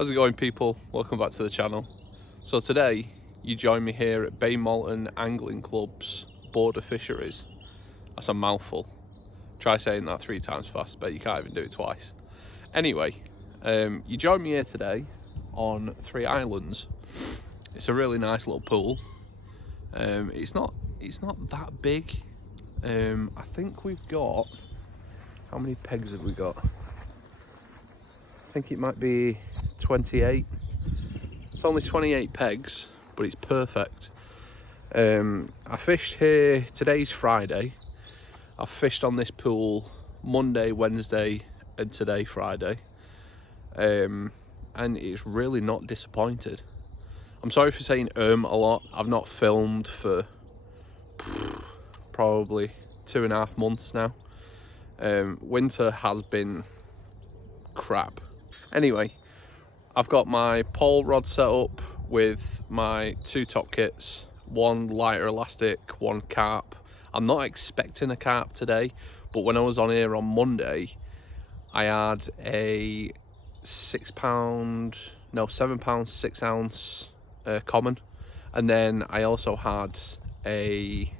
How's it going, people? Welcome back to the channel. So today you join me here at Bay Malton Angling Club's Border Fisheries. That's a mouthful. Try saying that 3 times fast, but you can't even do it twice. Anyway, you join me here today on 3 islands. It's a really nice little pool. It's not that big. I think we've got, how many pegs have we got? I think it might be 28. It's only 28 pegs, but it's perfect. I fished here, today's Friday. I've fished on this pool Monday, Wednesday and today Friday. And it's really not disappointed. I'm sorry for saying a lot. I've not filmed for probably 2.5 months now. Winter has been crap. Anyway, I've got my pole rod set up with my 2 top kits, 1 lighter elastic, 1 carp. I'm not expecting a carp today, but when I was on here on Monday, I had a 7 pound 6 ounce common, and then I also had a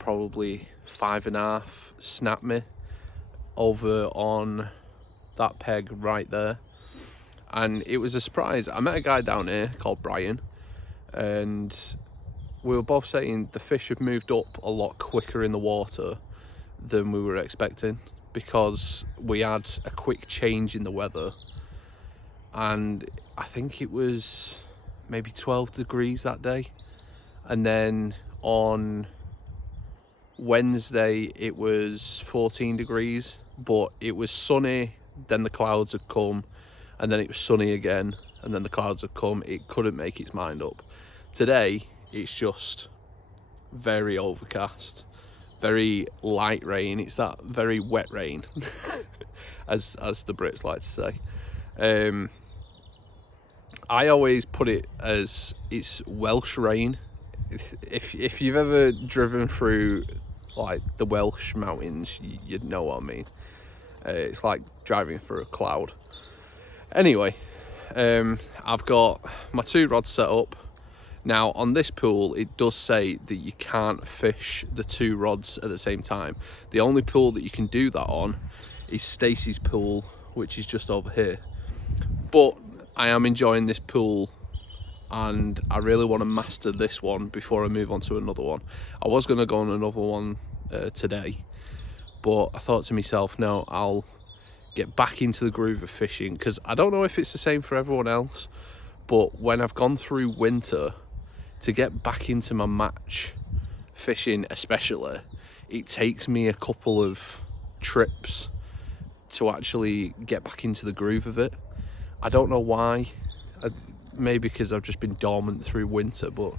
probably 5.5 snap me over on that peg right there. And it was a surprise. I met a guy down here called Brian, and we were both saying the fish have moved up a lot quicker in the water than we were expecting, because we had a quick change in the weather, and I think it was maybe 12 degrees that day, and then on Wednesday it was 14 degrees, but it was sunny, then the clouds had come, and then it was sunny again, and then the clouds had come. It couldn't make its mind up. Today it's just very overcast, very light rain. It's that very wet rain as the Brits like to say. I always put it as it's Welsh rain. If you've ever driven through like the Welsh mountains, you'd know what I mean. It's like driving through a cloud. Anyway, I've got my 2 rods set up. Now on this pool, it does say that you can't fish the 2 rods at the same time. The only pool that you can do that on is Stacey's pool, which is just over here. But I am enjoying this pool, and I really want to master this one before I move on to another one. I was going to go on another one today, but I thought to myself, no, I'll get back into the groove of fishing, because I don't know if it's the same for everyone else, but when I've gone through winter, to get back into my match fishing especially, it takes me a couple of trips to actually get back into the groove of it. I don't know why. Maybe because I've just been dormant through winter, but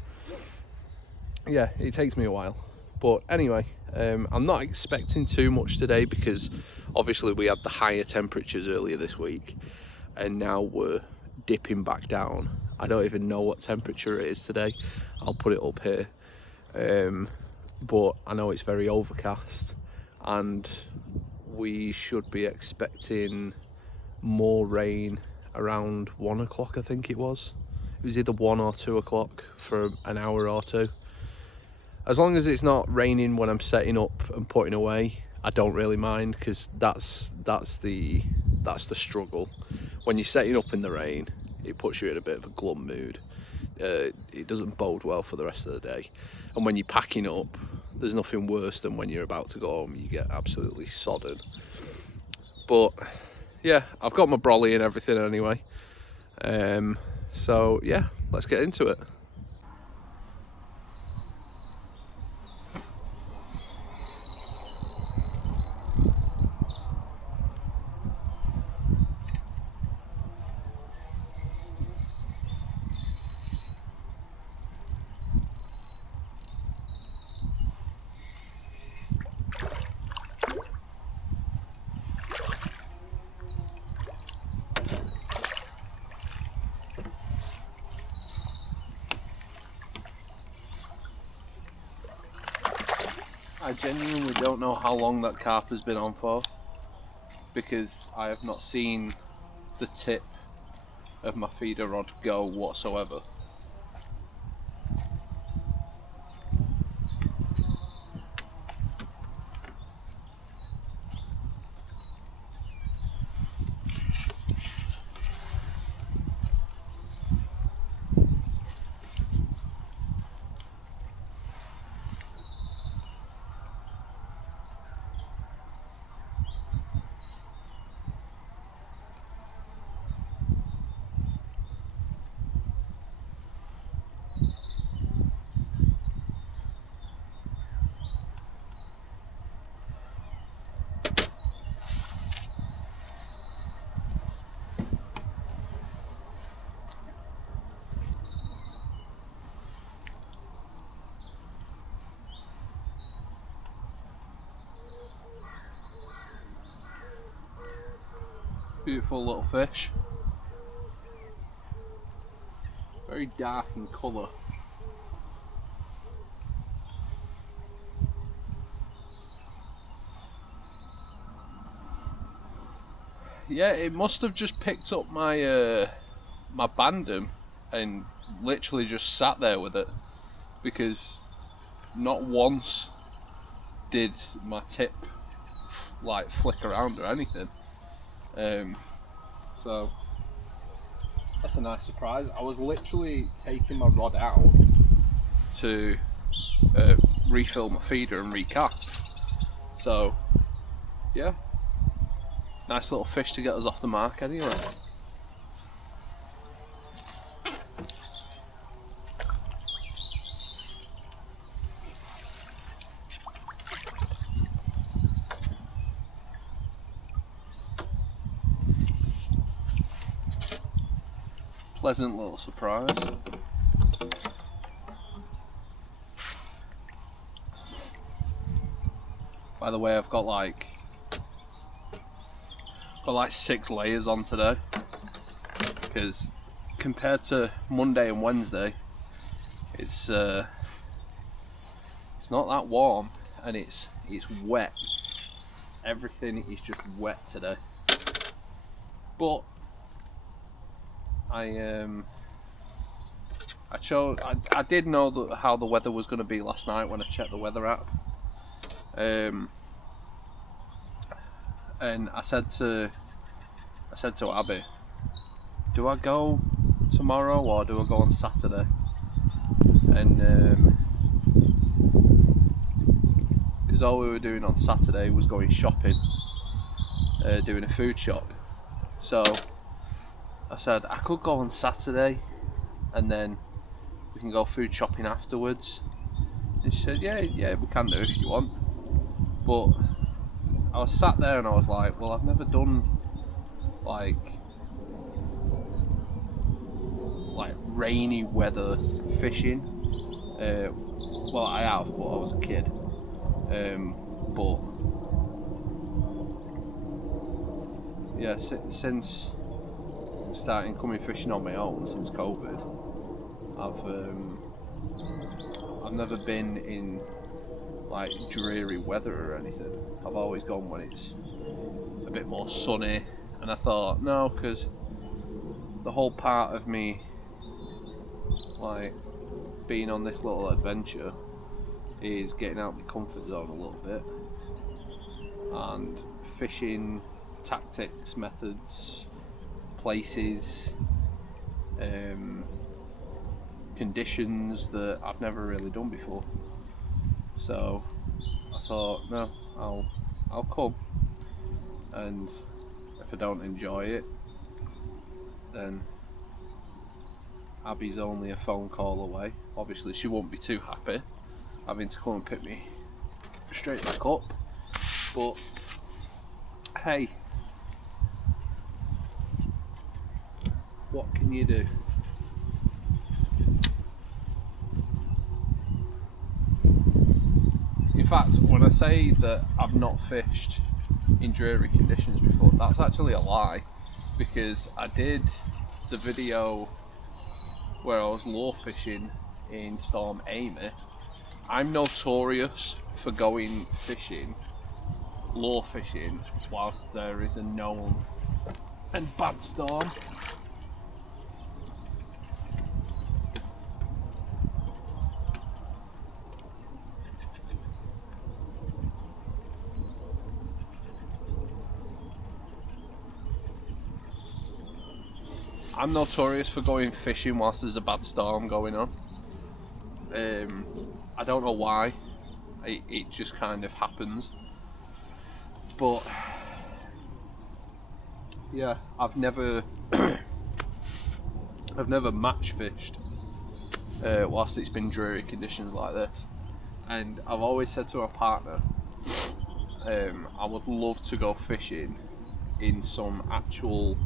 yeah, it takes me a while. But anyway, I'm not expecting too much today, because obviously we had the higher temperatures earlier this week, and now we're dipping back down. I don't even know what temperature it is today. I'll put it up here. But I know it's very overcast, and we should be expecting more rain around 1 o'clock, I think it was. It was either 1 or 2 o'clock for an hour or 2. As long as it's not raining when I'm setting up and putting away, I don't really mind, because that's the struggle. When you're setting up in the rain, it puts you in a bit of a glum mood. It doesn't bode well for the rest of the day. And when you're packing up, there's nothing worse than when you're about to go home, you get absolutely sodden. But yeah, I've got my brolly and everything anyway. So yeah, let's get into it. I genuinely don't know how long that carp has been on for, because I have not seen the tip of my feeder rod go whatsoever. Beautiful little fish. Very dark in colour. Yeah, it must have just picked up my my bandem and literally just sat there with it, because not once did my tip like flick around or anything. So that's a nice surprise. I was literally taking my rod out to refill my feeder and recast. So yeah, nice little fish to get us off the mark anyway. Pleasant little surprise. By the way, I've got like 6 layers on today, because compared to Monday and Wednesday, it's not that warm, and it's wet. Everything is just wet today. But I did know how the weather was going to be last night when I checked the weather app, and I said to Abby, do I go tomorrow or do I go on Saturday? And because all we were doing on Saturday was going shopping, doing a food shop, so I said I could go on Saturday and then we can go food shopping afterwards. And she said, yeah, we can do if you want. But I was sat there and I was like, well, I've never done like rainy weather fishing. Well, I have, but I was a kid. But yeah, since starting coming fishing on my own since COVID, I've never been in like dreary weather or anything. I've always gone when it's a bit more sunny, and I thought no, because the whole part of me like being on this little adventure is getting out of my comfort zone a little bit and fishing tactics, methods, places, conditions that I've never really done before. So I thought, no, I'll come, and if I don't enjoy it, then Abby's only a phone call away. Obviously she won't be too happy having to come and pick me straight back up, but hey, what can you do? In fact, when I say that I've not fished in dreary conditions before, that's actually a lie, because I did the video where I was lure fishing in Storm Amy. I'm notorious for going fishing, lure fishing, whilst there is a known and bad storm. I'm notorious for going fishing whilst there's a bad storm going on. I don't know why. It just kind of happens. But yeah, I've never match fished whilst it's been dreary conditions like this. And I've always said to our partner, I would love to go fishing in some actual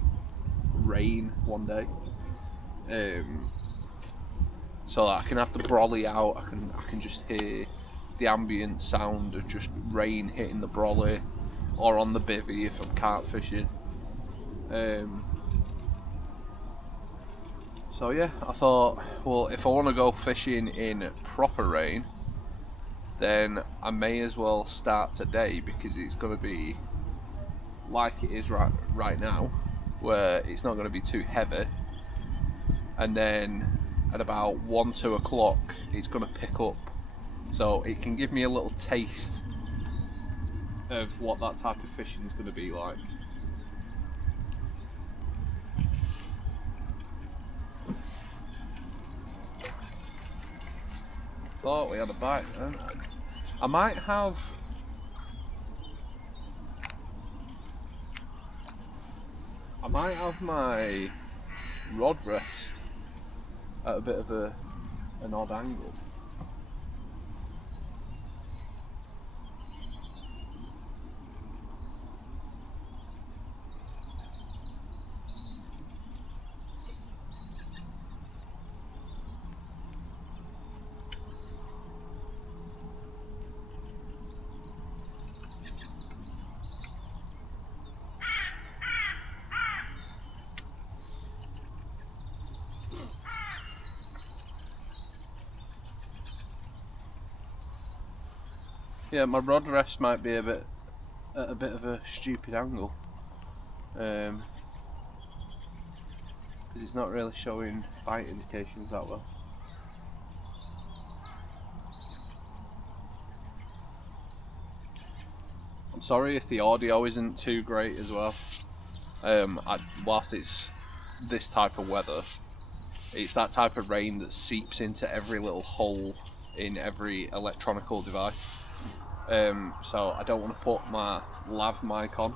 rain one day, so that I can have the brolly out. I can just hear the ambient sound of just rain hitting the brolly, or on the bivvy if I'm carp fishing. So yeah, I thought, well, if I want to go fishing in proper rain, then I may as well start today, because it's going to be like it is right now, where it's not going to be too heavy, and then at about 1-2 o'clock it's going to pick up, so it can give me a little taste of what that type of fishing is going to be like. Thought we had a bite then. I might have my rod rest at a bit of an odd angle. Yeah, my rod rest might be at a bit of a stupid angle, because it's not really showing bite indications that well. I'm sorry if the audio isn't too great as well. Whilst it's this type of weather, it's that type of rain that seeps into every little hole in every electronical device. So I don't want to put my lav mic on,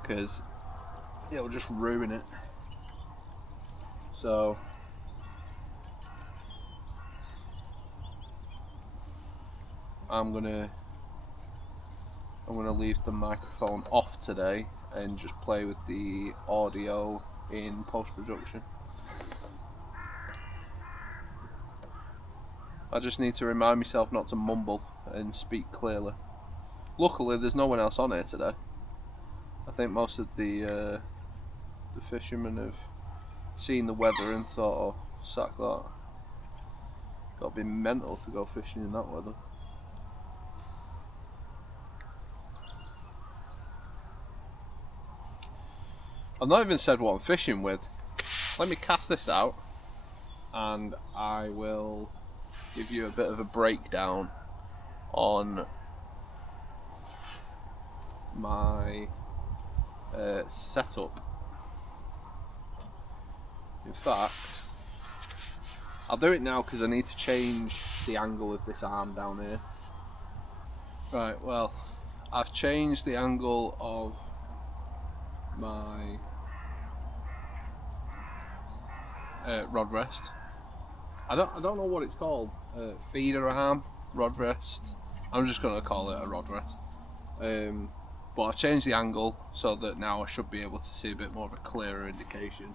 because it'll just ruin it. So I'm gonna leave the microphone off today and just play with the audio in post-production. I just need to remind myself not to mumble and speak clearly. Luckily there's no one else on here today. I think most of the fishermen have seen the weather and thought, oh, sack that. Got to be mental to go fishing in that weather. I've not even said what I'm fishing with. Let me cast this out and I will give you a bit of a breakdown on my setup. In fact, I'll do it now because I need to change the angle of this arm down here. Right, well, I've changed the angle of my rod rest. I don't know what it's called. Feeder arm, rod rest. I'm just gonna call it a rod rest. But I've changed the angle so that now I should be able to see a bit more of a clearer indication.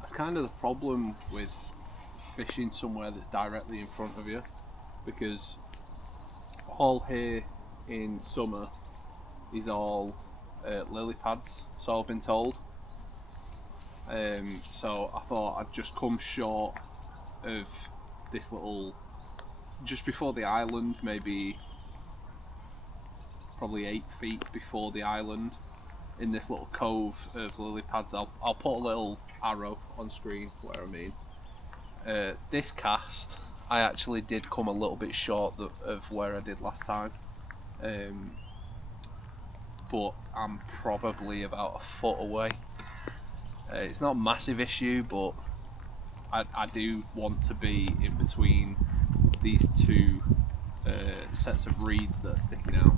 That's kind of the problem with fishing somewhere that's directly in front of you, because all here in summer is all lily pads, so I've been told. So I thought I'd just come short of this little, just before the island, maybe probably 8 feet before the island, in this little cove of lily pads. I'll put a little arrow on screen where I mean. This cast, I actually did come a little bit short of where I did last time. but I'm probably about a foot away. It's not a massive issue, but I do want to be in between these two sets of reeds that are sticking out.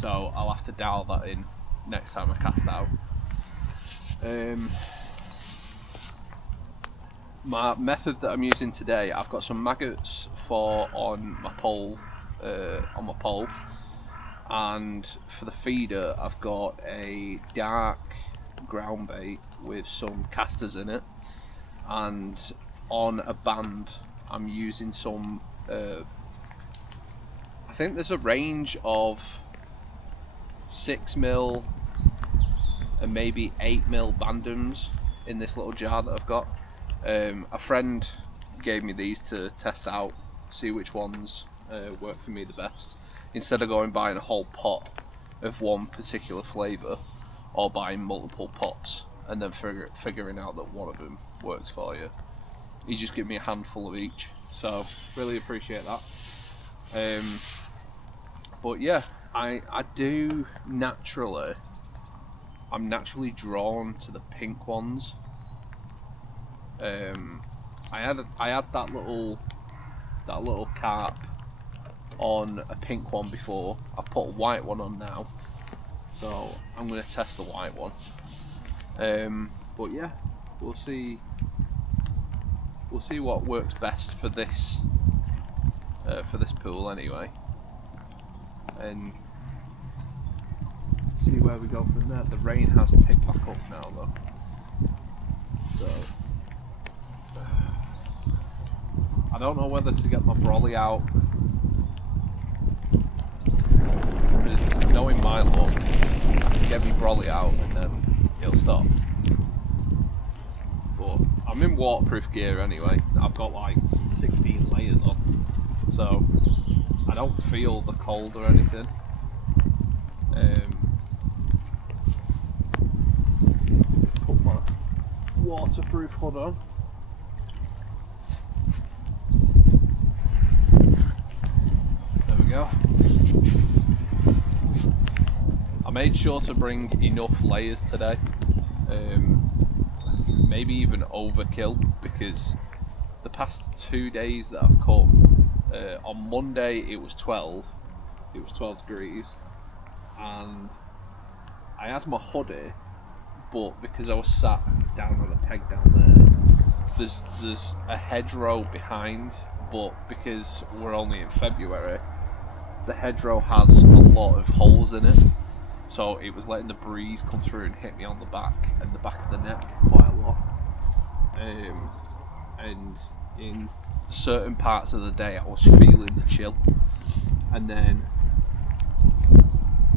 So I'll have to dial that in next time I cast out. My method that I'm using today, I've got some maggots on my pole, and for the feeder I've got a dark ground bait with some casters in it, and on a band I'm using some I think there's a range of 6mm and maybe 8mm bandums in this little jar that I've got. A friend gave me these to test out, see which ones work for me the best, instead of going buying a whole pot of one particular flavour or buying multiple pots and then figuring out that one of them works for you. He just gave me a handful of each, so really appreciate that. But yeah, I'm naturally drawn to the pink ones. I had that little carp on a pink one before. I've put a white one on now, so I'm going to test the white one. But yeah, we'll see what works best for this pool anyway, and see where we go from there. The rain has picked back up now though, so I don't know whether to get my brolly out, because knowing my luck, get my brolly out and then it'll stop. But I'm in waterproof gear anyway. I've got like 16 layers on, so I don't feel the cold or anything. Put my waterproof hood on. There we go. I made sure to bring enough layers today. Maybe even overkill, because the past 2 days that I've come, on Monday it was 12 degrees, and I had my hoodie, but because I was sat down on a peg down there, there's a hedgerow behind, but because we're only in February, the hedgerow has a lot of holes in it, so it was letting the breeze come through and hit me on the back and the back of the neck quite a lot. And in certain parts of the day I was feeling the chill. And then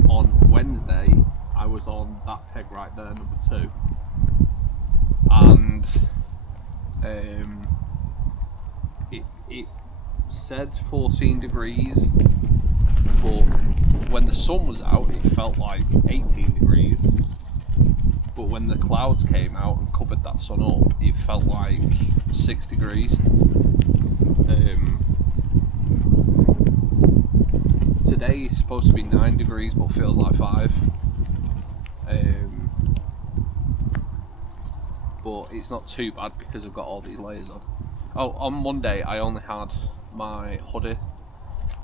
on Wednesday I was on that peg right there, number 2, and it said 14 degrees, but when the sun was out it felt like 18 degrees, but when the clouds came out and covered that sun up it felt like 6 degrees. Today is supposed to be 9 degrees but feels like 5. But it's not too bad because I've got all these layers on. Oh, on Monday I only had my hoodie,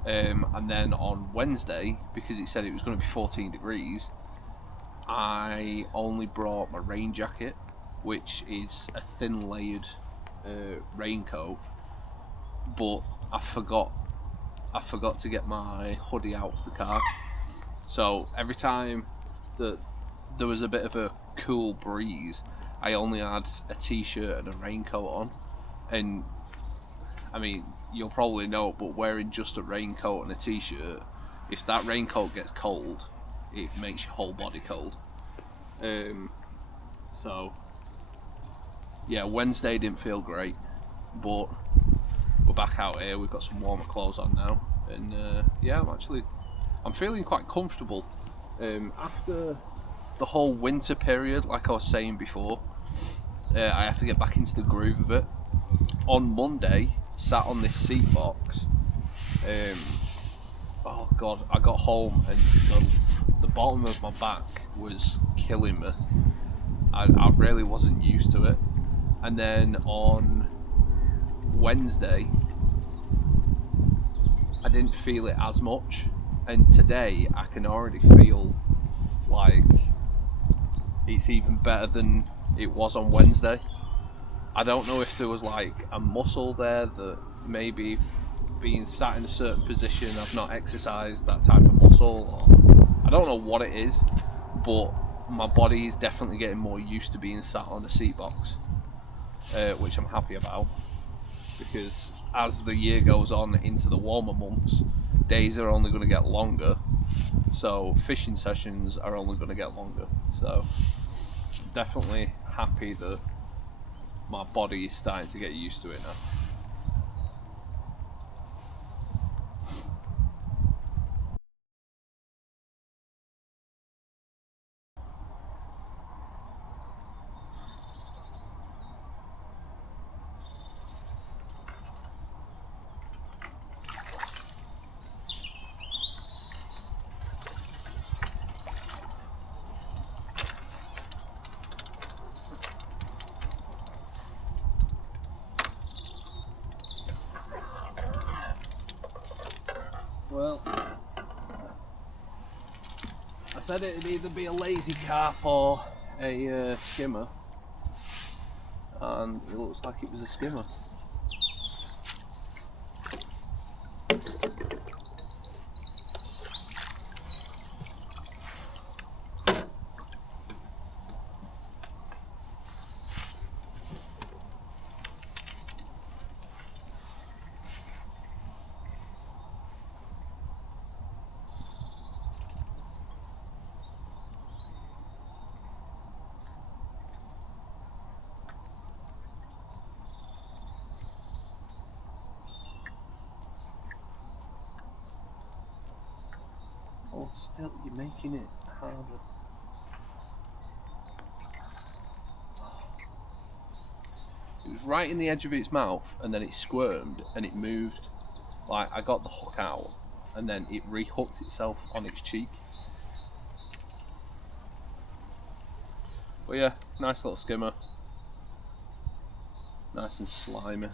and then on Wednesday, because it said it was going to be 14 degrees, I only brought my rain jacket, which is a thin layered raincoat, but I forgot to get my hoodie out of the car. So every time that there was a bit of a cool breeze, I only had a t-shirt and a raincoat on. And I mean, you'll probably know, but wearing just a raincoat and a t-shirt, if that raincoat gets cold, it makes your whole body cold. So yeah, Wednesday didn't feel great, but we're back out here. We've got some warmer clothes on now, and yeah, I'm feeling quite comfortable. After the whole winter period, like I was saying before, I have to get back into the groove of it. On Monday, sat on this seat box. Oh god, I got home and the bottom of my back was killing me. I really wasn't used to it. And then on Wednesday, I didn't feel it as much. And today, I can already feel like it's even better than it was on Wednesday. I don't know if there was like a muscle there that maybe being sat in a certain position, I've not exercised that type of muscle, or I don't know what it is, but my body is definitely getting more used to being sat on a seat box, which I'm happy about, because as the year goes on into the warmer months, days are only going to get longer, so fishing sessions are only going to get longer. So definitely happy that my body is starting to get used to it now. Well, I said it'd either be a lazy carp or a skimmer, and it looks like it was a skimmer. Oh, still, you're making it harder. It was right in the edge of its mouth, and then it squirmed and it moved. Like, I got the hook out, and then it re-hooked itself on its cheek. But yeah, nice little skimmer. Nice and slimy.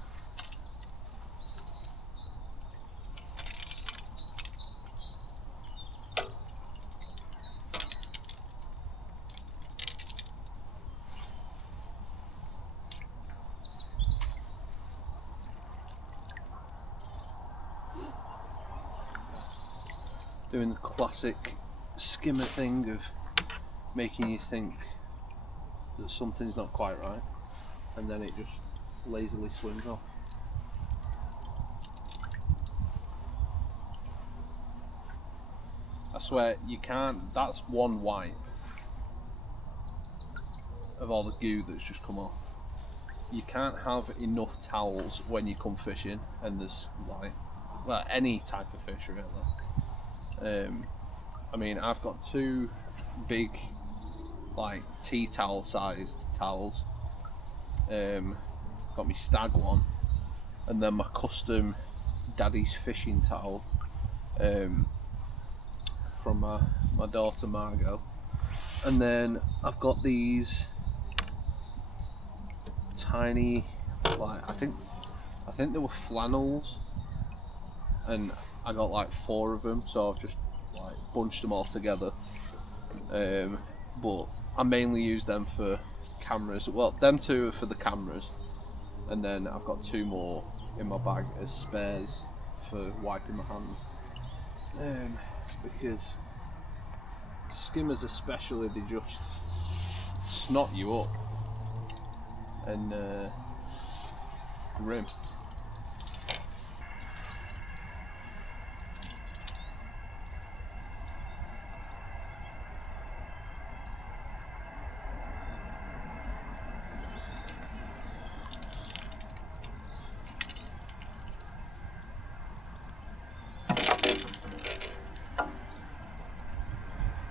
Doing the classic skimmer thing of making you think that something's not quite right, and then it just lazily swims off. I swear, you can't, that's one wipe of all the goo that's just come off. You can't have enough towels when you come fishing, and there's like, well, any type of fish really. I mean, I've got two big, like, tea towel sized towels. Got my stag one, and then my custom daddy's fishing towel from my daughter Margot. And then I've got these tiny, like, I think they were flannels, and I got like 4 of them, so I've just like bunched them all together. But I mainly use them for cameras. Well, them 2 are for the cameras, and then I've got 2 more in my bag as spares for wiping my hands. Because skimmers especially, they just snot you up, and grim.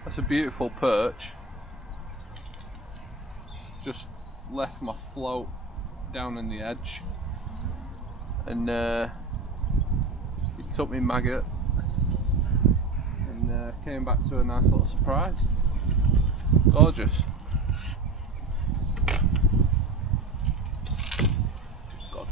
That's a beautiful perch. Just left my float down in the edge, and it took me maggot, and came back to a nice little surprise. Gorgeous. God.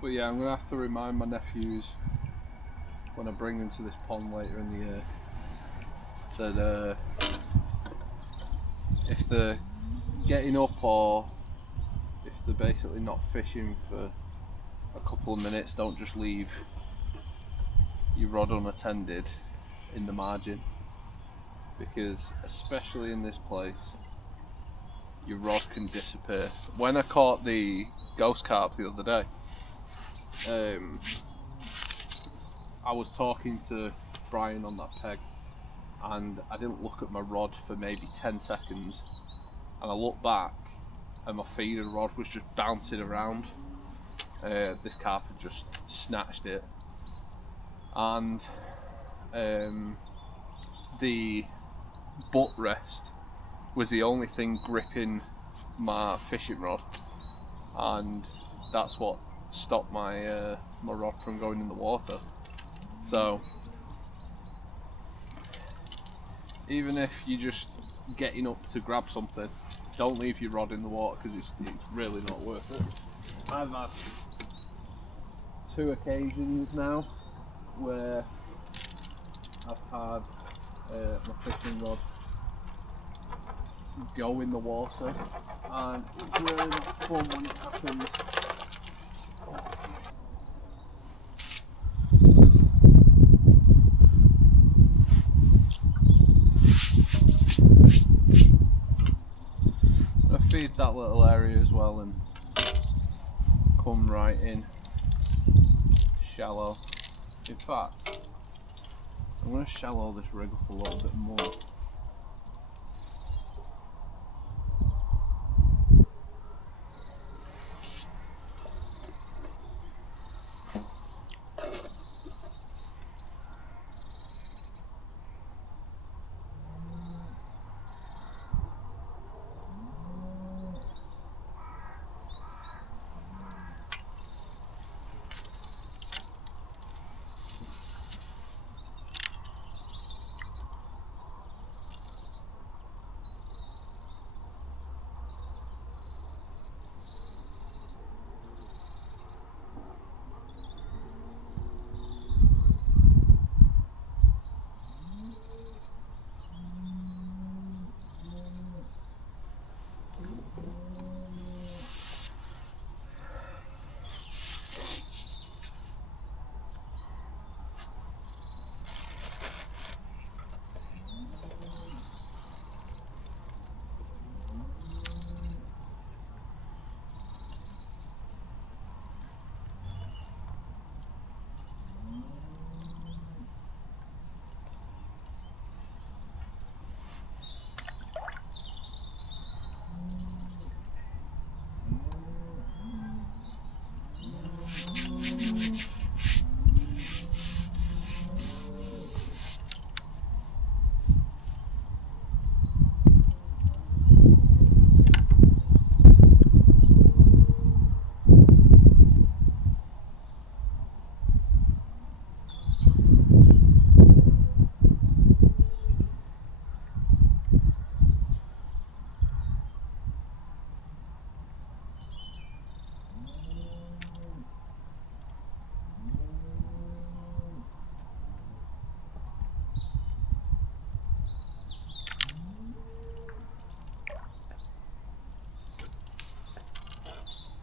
But yeah, I'm going to have to remind my nephews when I bring them to this pond later in the year that if they're getting up or if they're basically not fishing for a couple of minutes, don't just leave your rod unattended in the margin, because especially in this place your rod can disappear. When I caught the ghost carp the other day, I was talking to Brian on that peg and I didn't look at my rod for maybe 10 seconds, and I looked back and my feeder rod was just bouncing around. This carp had just snatched it, and the butt rest was the only thing gripping my fishing rod, and that's what stopped my my rod from going in the water. So even if you're just getting up to grab something, don't leave your rod in the water, because it's really not worth it. I've had 2 occasions now where I've had my fishing rod go in the water, and it's really not fun when it happens. I feed that little area as well and come right in shallow. In fact, I'm going to shallow this rig up a little bit more.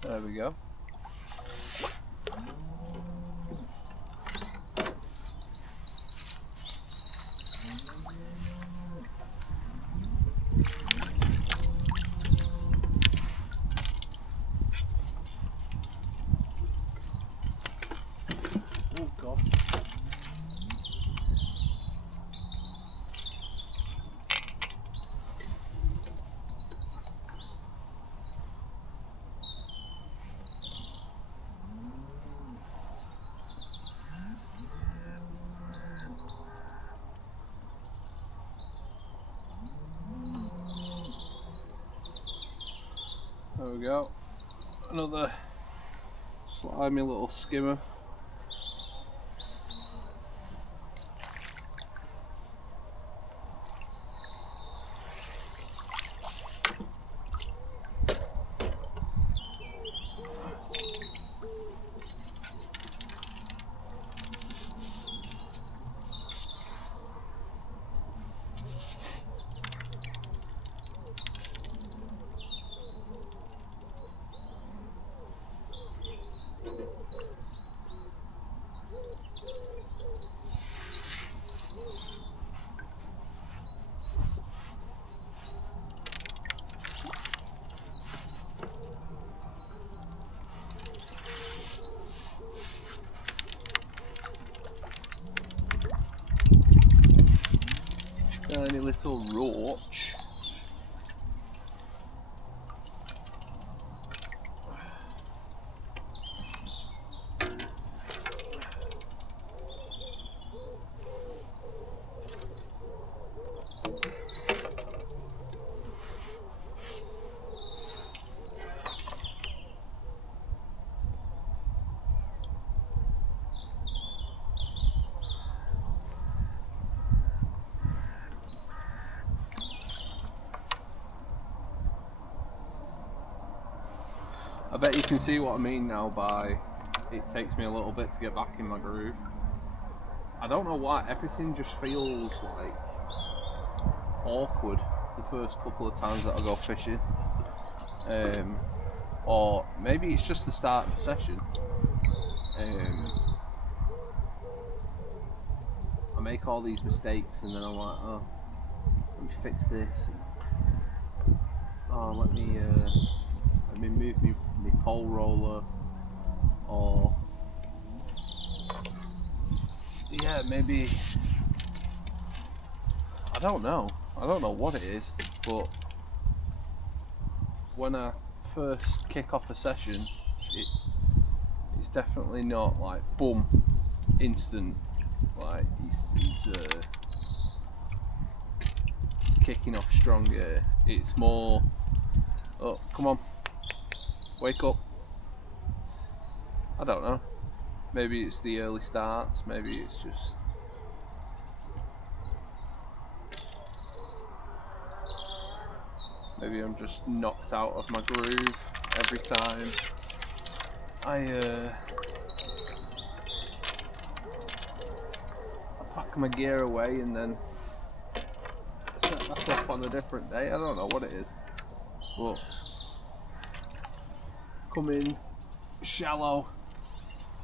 There we go. Oh There we go. Another slimy little skimmer. Tiny little roach. I bet you can see what I mean now by it takes me a little bit to get back in my groove. I don't know why, everything just feels like awkward the first couple of times that I go fishing. Or maybe it's just the start of the session. I make all these mistakes and then I'm like, oh, let me fix this. And, oh, let me move my pole roller, or yeah, maybe, I don't know what it is, but when I first kick off a session, it's definitely not like boom, instant, like he's kicking off stronger. It's more, oh, come on, wake up. I don't know. Maybe it's the early starts, maybe it's just... maybe I'm just knocked out of my groove every time I pack my gear away and then set that up on a different day. I don't know what it is, but coming shallow,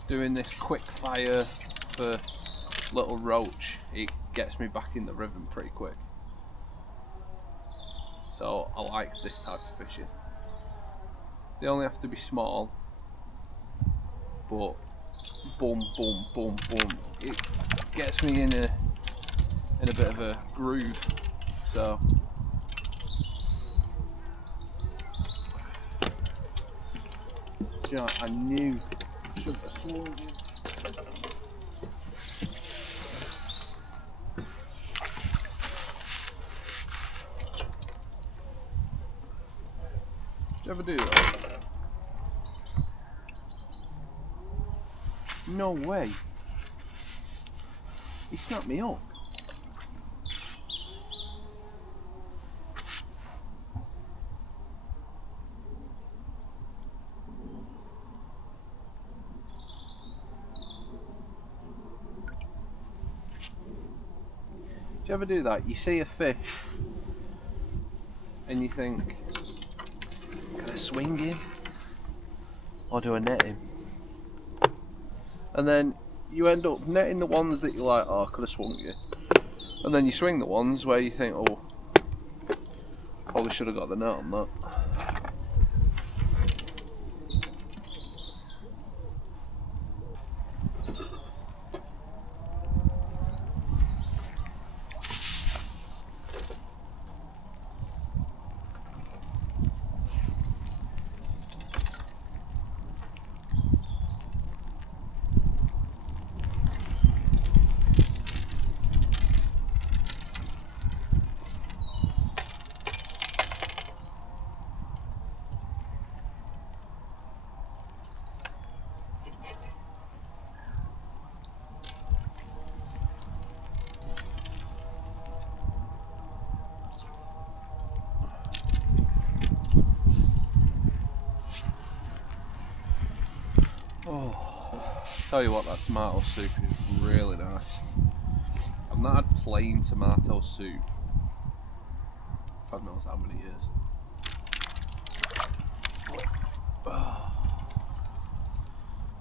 doing this quick fire for little roach, it gets me back in the rhythm pretty quick. So I like this type of fishing. They only have to be small, but boom, boom, boom, boom, it gets me in a bit of a groove. So you know, I knew I should have swung it. Did you ever do that? No way. He snapped me up. Do you ever do that? You see a fish and you think, can I swing him or do I net him? And then you end up netting the ones that you're like, oh, I could have swung you. And then you swing the ones where you think, oh, probably should have got the net on that. Tell you what, that tomato soup is really nice. I've not had plain tomato soup God knows how many years.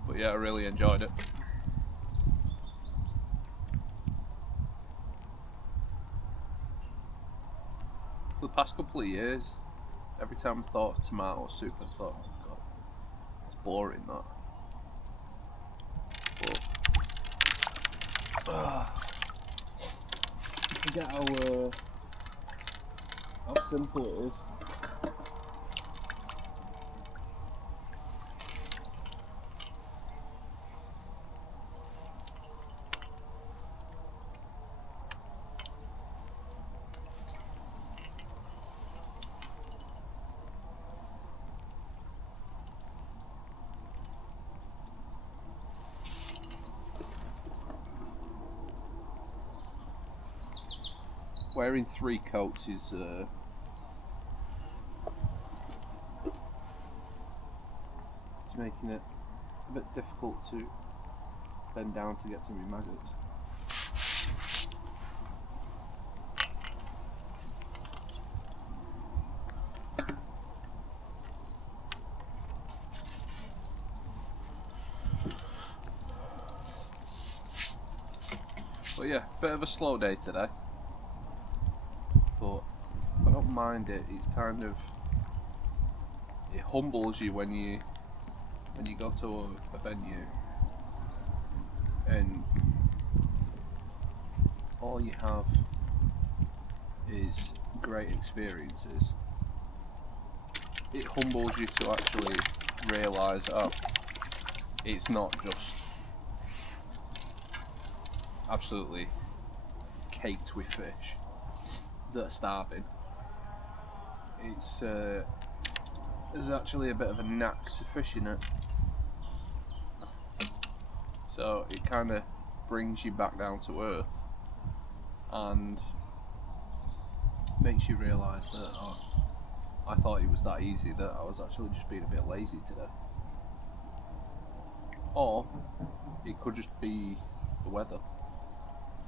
But yeah, I really enjoyed it. For the past couple of years, every time I thought of tomato soup, I thought, oh God, it's boring that. But you forget how simple it is. Wearing 3 coats is it's making it a bit difficult to bend down to get to my maggots. But yeah, bit of a slow day today. But I don't mind it. It's kind of, it humbles you when you go to a venue and all you have is great experiences. It humbles you to actually realise, oh, it's not just absolutely caked with fish that are starving. It's there's actually a bit of a knack to fishing it, so it kind of brings you back down to earth and makes you realise that, oh, I thought it was that easy, that I was actually just being a bit lazy today. Or it could just be the weather.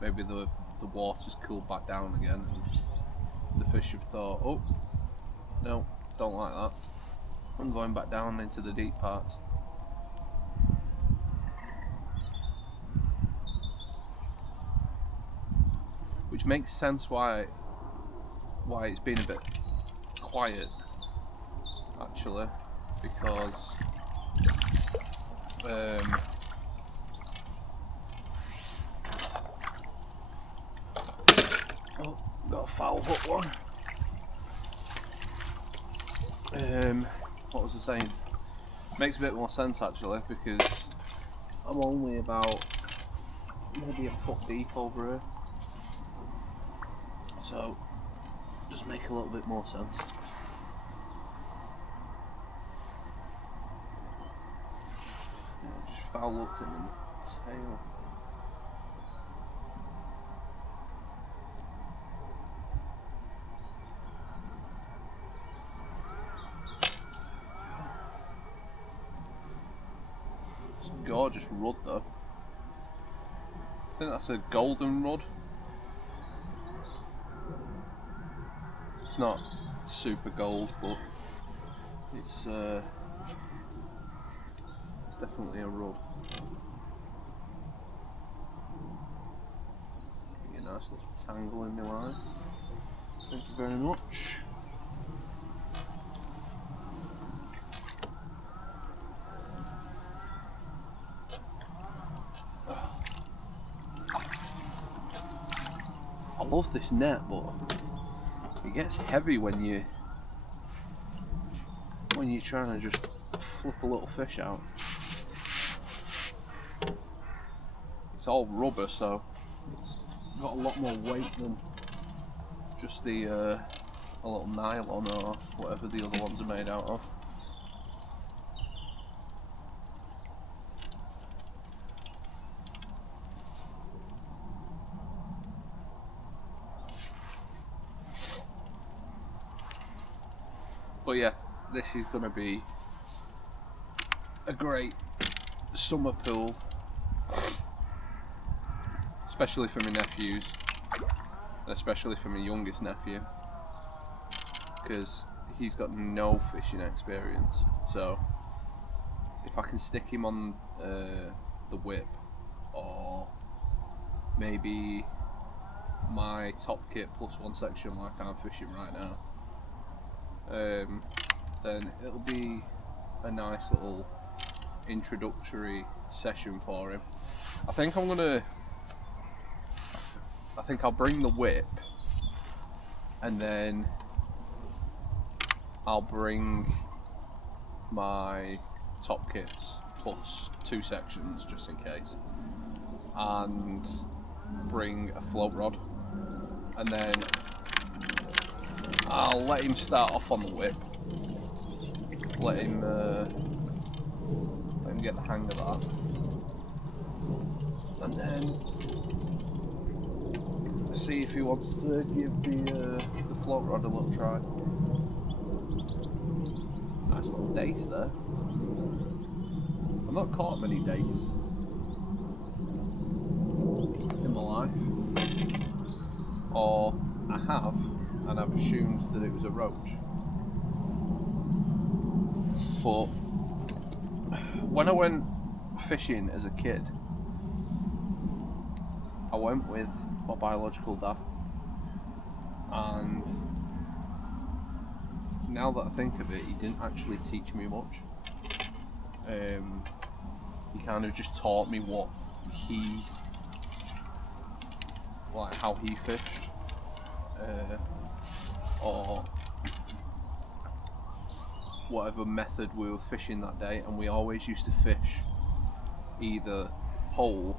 Maybe the water's cooled back down again and the fish have thought, oh, no, don't like that. I'm going back down into the deep parts. Which makes sense why it's been a bit quiet, actually, because oh, got a foul hook one. What was I saying? Makes a bit more sense actually, because I'm only about maybe a foot deep over here, so just make a little bit more sense. Yeah, just foul hooked him in the tail. Gorgeous rudd though. I think that's a golden rudd. It's not super gold, but it's definitely a rudd. Give me a nice little tangle in the line. Thank you very much. I love this net, but it gets heavy when you're trying to just flip a little fish out. It's all rubber, so it's got a lot more weight than just the a little nylon or whatever the other ones are made out of. But yeah, this is going to be a great summer pool especially for my nephews, and especially for my youngest nephew, because he's got no fishing experience. So if I can stick him on the whip, or maybe my top kit plus one section like I'm fishing right now, then it'll be a nice little introductory session for him. I think I'll bring the whip, and then I'll bring my top kits plus two sections just in case, and bring a float rod, and then I'll let him start off on the whip, let him get the hang of that, and then see if he wants to give the float rod a little try. Nice little dace there. I've not caught many dace in my life, or I have, and I've assumed that it was a roach. But when I went fishing as a kid, I went with my biological dad, and now that I think of it, he didn't actually teach me much. He kind of just taught me what how he fished, or whatever method we were fishing that day, and we always used to fish either pole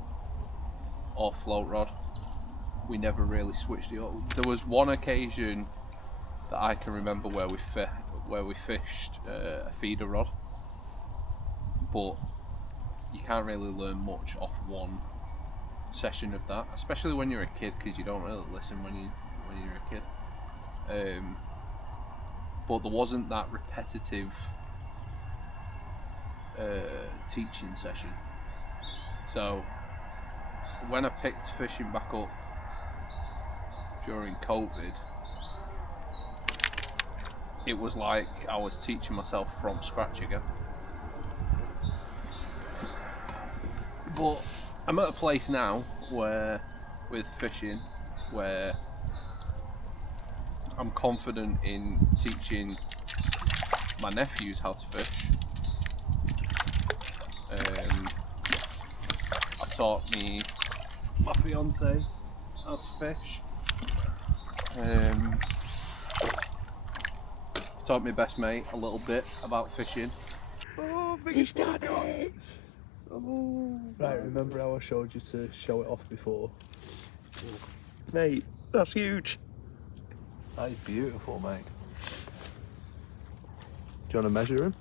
or float rod. We never really switched it up. There was one occasion that I can remember where we fished a feeder rod, but you can't really learn much off one session of that, especially when you're a kid, because you don't really listen when you're a kid. But there wasn't that repetitive teaching session. So when I picked fishing back up during COVID, it was like I was teaching myself from scratch again. But I'm at a place now where, with fishing, where I'm confident in teaching my nephews how to fish. I've taught my fiance how to fish. I've taught my best mate a little bit about fishing. Oh, biggest one I got! Oh. Right, remember how I showed you to show it off before? Mate, that's huge. That is beautiful, mate. Do you want to measure him?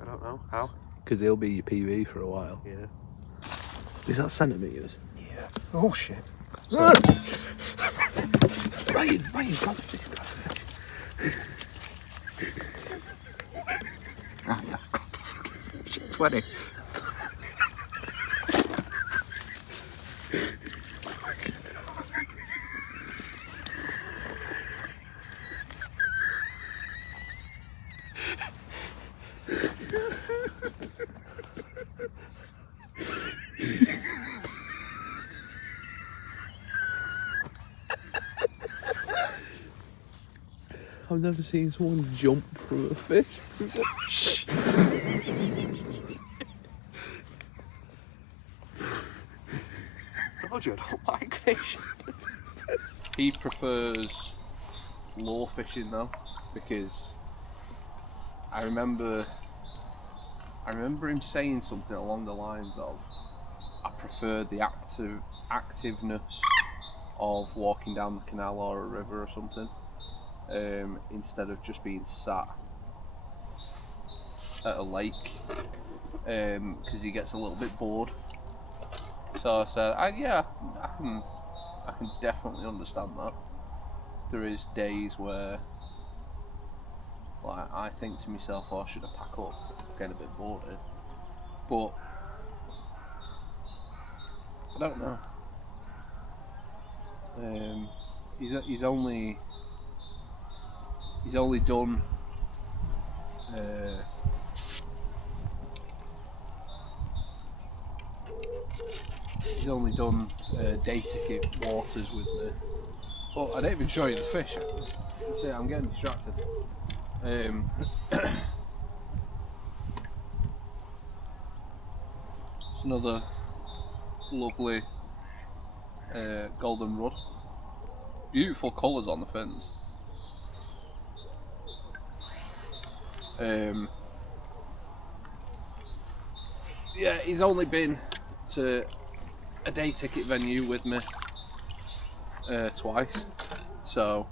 I don't know. How? Because he'll be your PV for a while. Yeah. Is that centimetres? Yeah. Oh shit. Ryan, grab the fish, grab the fish. 20. I've never seen someone jump through a fish. Told you I don't like fish. He prefers lure fishing though, because I remember him saying something along the lines of, I prefer the activeness of walking down the canal or a river or something, instead of just being sat at a lake, because he gets a little bit bored. So I said, I can definitely understand that. There is days where, like, I think to myself, oh, I should have packed up, get a bit bored here. But I don't know. He's only done day ticket waters with me. But I didn't even show you the fish. See, I'm getting distracted. It's another lovely golden rudd. Beautiful colours on the fins. Yeah, he's only been to a day ticket venue with me twice, so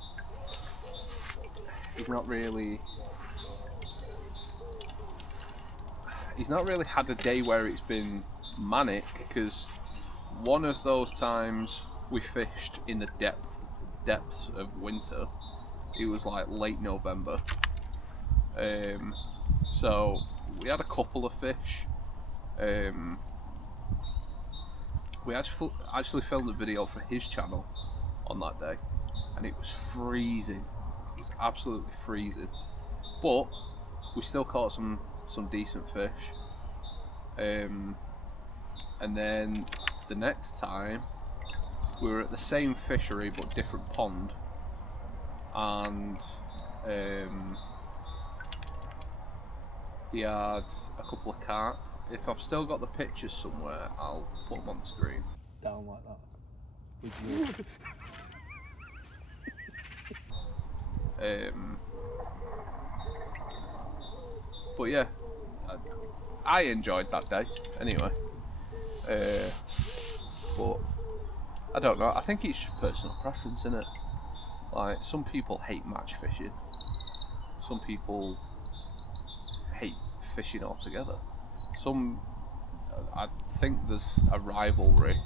he's not really had a day where it's been manic, because one of those times we fished in the depths of winter. It was like late November, so we had a couple of fish. We actually filmed a video for his channel on that day, and it was freezing. It was absolutely freezing, but we still caught some decent fish. And then the next time we were at the same fishery but different pond, and he had a couple of carp. If I've still got the pictures somewhere, I'll put them on the screen. Down like that. With you. But yeah, I enjoyed that day anyway. But I don't know, I think it's just personal preference, isn't it? Like, some people hate match fishing. Some people hate fishing altogether. I think there's a rivalry,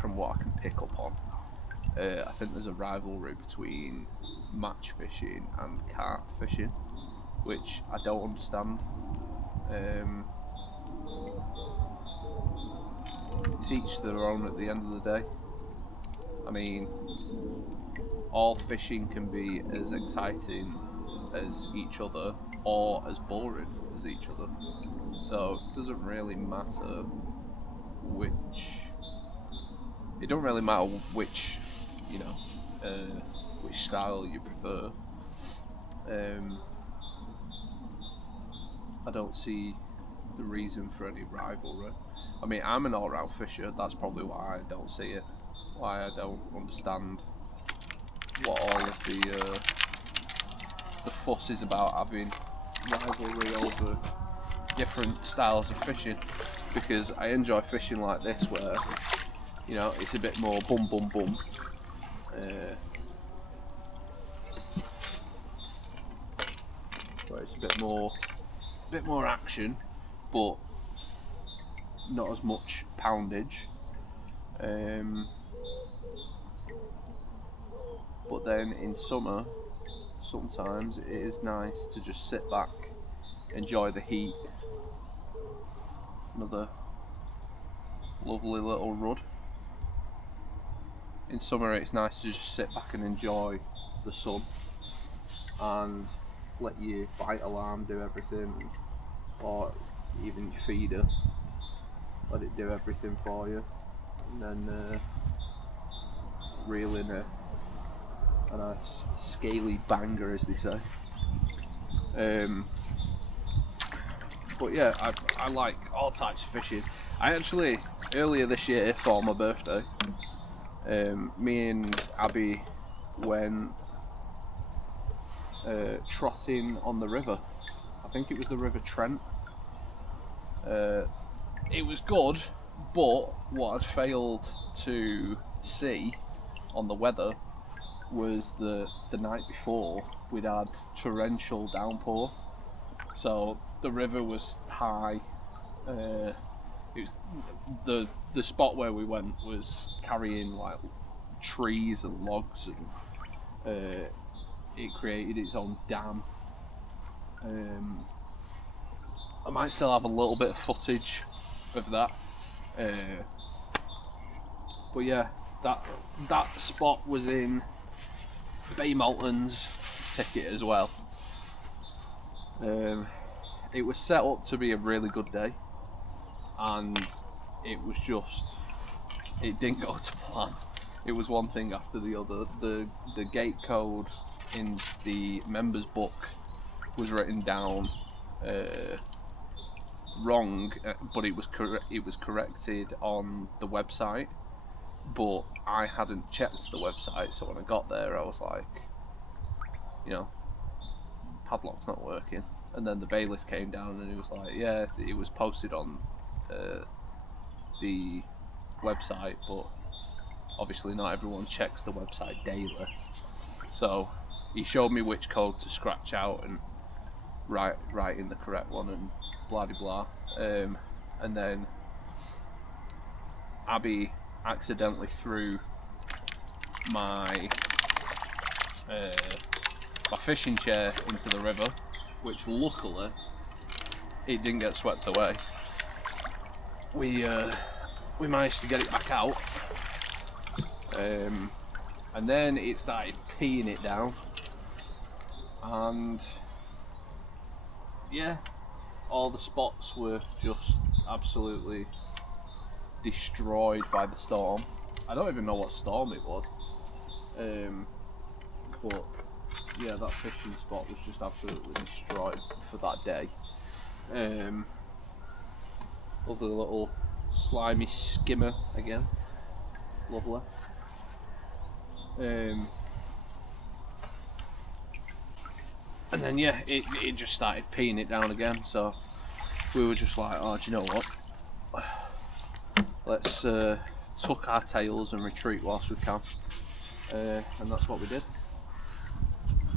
from what I can pick up on. I think there's a rivalry between match fishing and carp fishing, which I don't understand. It's each their own at the end of the day. I mean, all fishing can be as exciting as each other or as boring as each other. So it doesn't really matter which, you know, which style you prefer. I don't see the reason for any rivalry. I mean, I'm an all-round fisher. That's probably why I don't see it. Why I don't understand what all of the fuss is about having rivalry over different styles of fishing. Because I enjoy fishing like this, where, you know, it's a bit more bum bum bum. Where it's a bit more action, but not as much poundage. But then in summer, sometimes it is nice to just sit back, enjoy the heat. Another lovely little rudd. In summer it's nice to just sit back and enjoy the sun and let your bite alarm do everything, or even your feeder, let it do everything for you, and then reel in a nice scaly banger, as they say. But yeah, I like all types of fishing. I actually, earlier this year for my birthday, me and Abby went trotting on the river. I think it was the River Trent. It was good, but what I'd failed to see on the weather was the night before we'd had torrential downpour. So the river was high. It was, the spot where we went was carrying like trees and logs, and it created its own dam. I might still have a little bit of footage of that, But yeah, that spot was in Bay Malton's ticket as well. It was set up to be a really good day, and it didn't go to plan. It was one thing after the other. The gate code in the members book was written down wrong, but it was corrected on the website. But I hadn't checked the website, so when I got there, I was like, padlock's not working. And then the bailiff came down and he was like, yeah, it was posted on the website, but obviously not everyone checks the website daily. So he showed me which code to scratch out and write in the correct one and blah de blah. And then Abby accidentally threw my fishing chair into the river, which luckily it didn't get swept away. We managed to get it back out, and then it started peeing it down, and yeah, all the spots were just absolutely destroyed by the storm. I don't even know what storm it was, but yeah, that fishing spot was just absolutely destroyed for that day. Lovely little slimy skimmer again, lovely. And then yeah, it just started peeing it down again, so we were just like, oh, do you know what? Let's tuck our tails and retreat whilst we can. And that's what we did.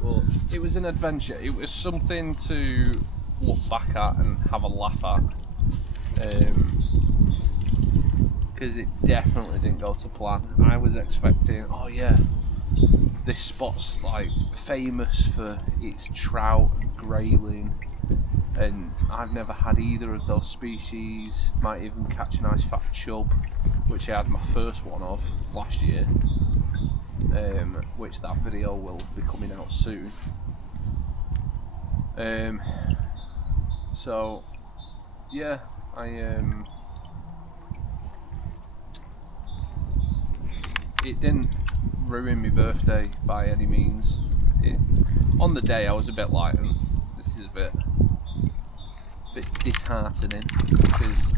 But it was an adventure. It was something to look back at and have a laugh at. Because it definitely didn't go to plan. I was expecting, oh yeah, this spot's like famous for its trout and grayling, and I've never had either of those species. Might even catch a nice fat chub, which I had my first one of last year, which that video will be coming out soon. So yeah, it didn't ruin my birthday by any means. On the day I was a bit like, this is a bit disheartening, because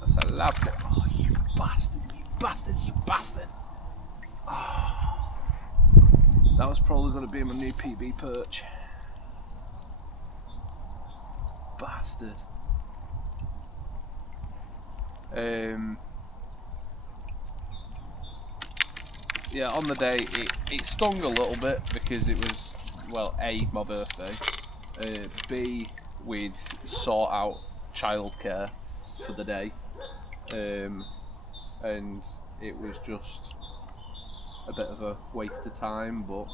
that's a lab. Oh, you bastard, you bastard, you bastard. Oh, that was probably going to be my new PB perch. Bastard. Yeah, on the day it stung a little bit because it was, well, A, my birthday, B, we'd sort out childcare for the day, and it was just a bit of a waste of time. But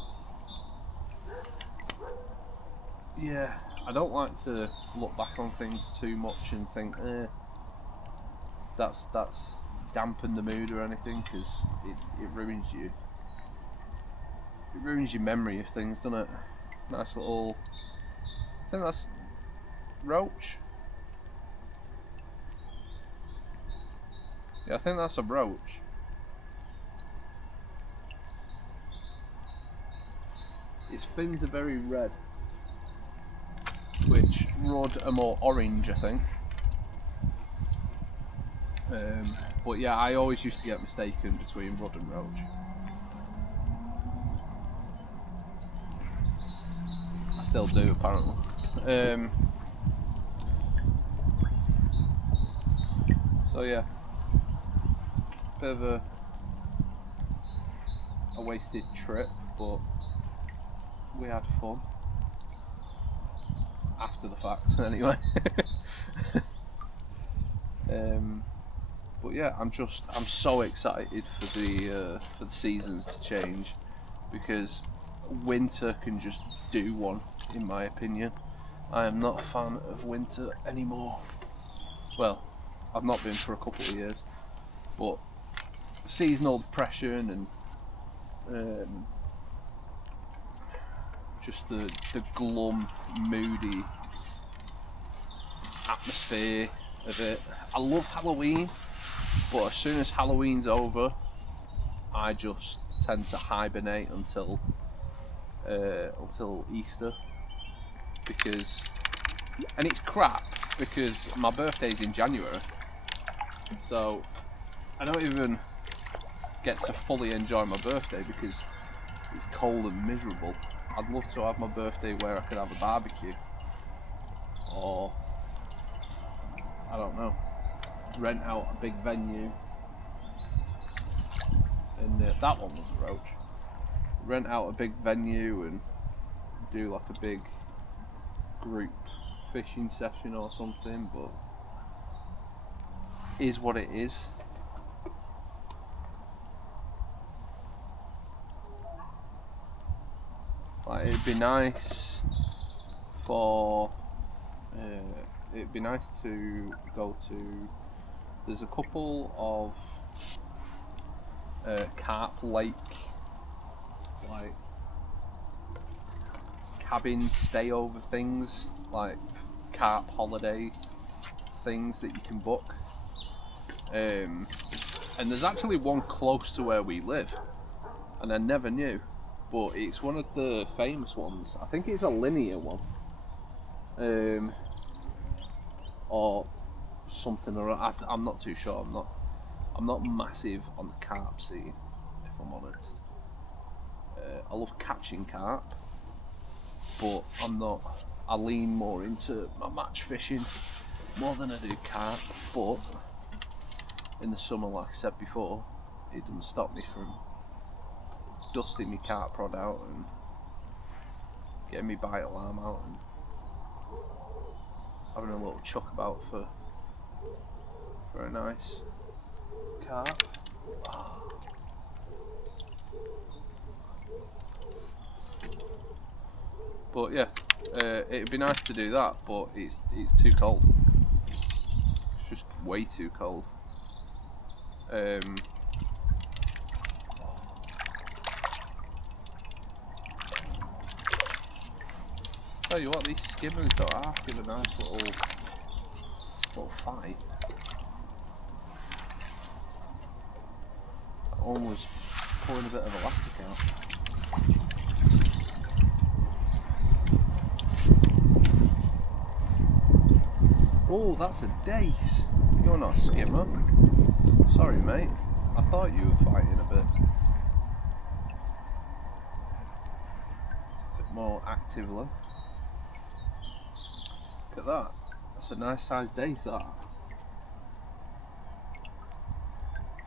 yeah, I don't like to look back on things too much and think, that's dampen the mood or anything, because it ruins you. It ruins your memory of things, doesn't it? Nice little, I think that's roach. Yeah, I think that's a roach. Its fins are very red, which Rudd are more orange, I think. But yeah, I always used to get mistaken between Rudd and Roach. I still do, apparently. So yeah, bit of a wasted trip, but we had fun. After the fact, anyway. But yeah, I'm so excited for the seasons to change, because winter can just do one, in my opinion. I am not a fan of winter anymore. Well, I've not been for a couple of years. but seasonal depression and just the glum, moody atmosphere of it. I love Halloween, but as soon as Halloween's over, I just tend to hibernate until Easter, and it's crap because my birthday's in January, so I don't even get to fully enjoy my birthday because it's cold and miserable. I'd love to have my birthday where I could have a barbecue, or I don't know, rent out a big venue, and that one was a roach. Rent out a big venue and do like a big group fishing session or something, but is what it is. Like, it'd be nice to go to, there's a couple of Carp Lake, like cabin stay over things, like carp holiday things that you can book, and there's actually one close to where we live, and I never knew, but it's one of the famous ones. I think it's a linear one, or something, or I'm not too sure. I'm not massive on the carp scene, if I'm honest. I love catching carp, but I lean more into my match fishing more than I do carp. But in the summer, like I said before, it doesn't stop me from dusting my carp rod out and getting my bite alarm out and having a little chuck about for a nice carp. But yeah, it'd be nice to do that, but it's too cold. It's just way too cold. Tell you what, these skimmers don't half give a nice little fight. That one was pulling a bit of elastic out. Oh, that's a dace. You're not a skimmer. Sorry, mate. I thought you were fighting a bit more actively. Look at that. That's a nice sized dace, that.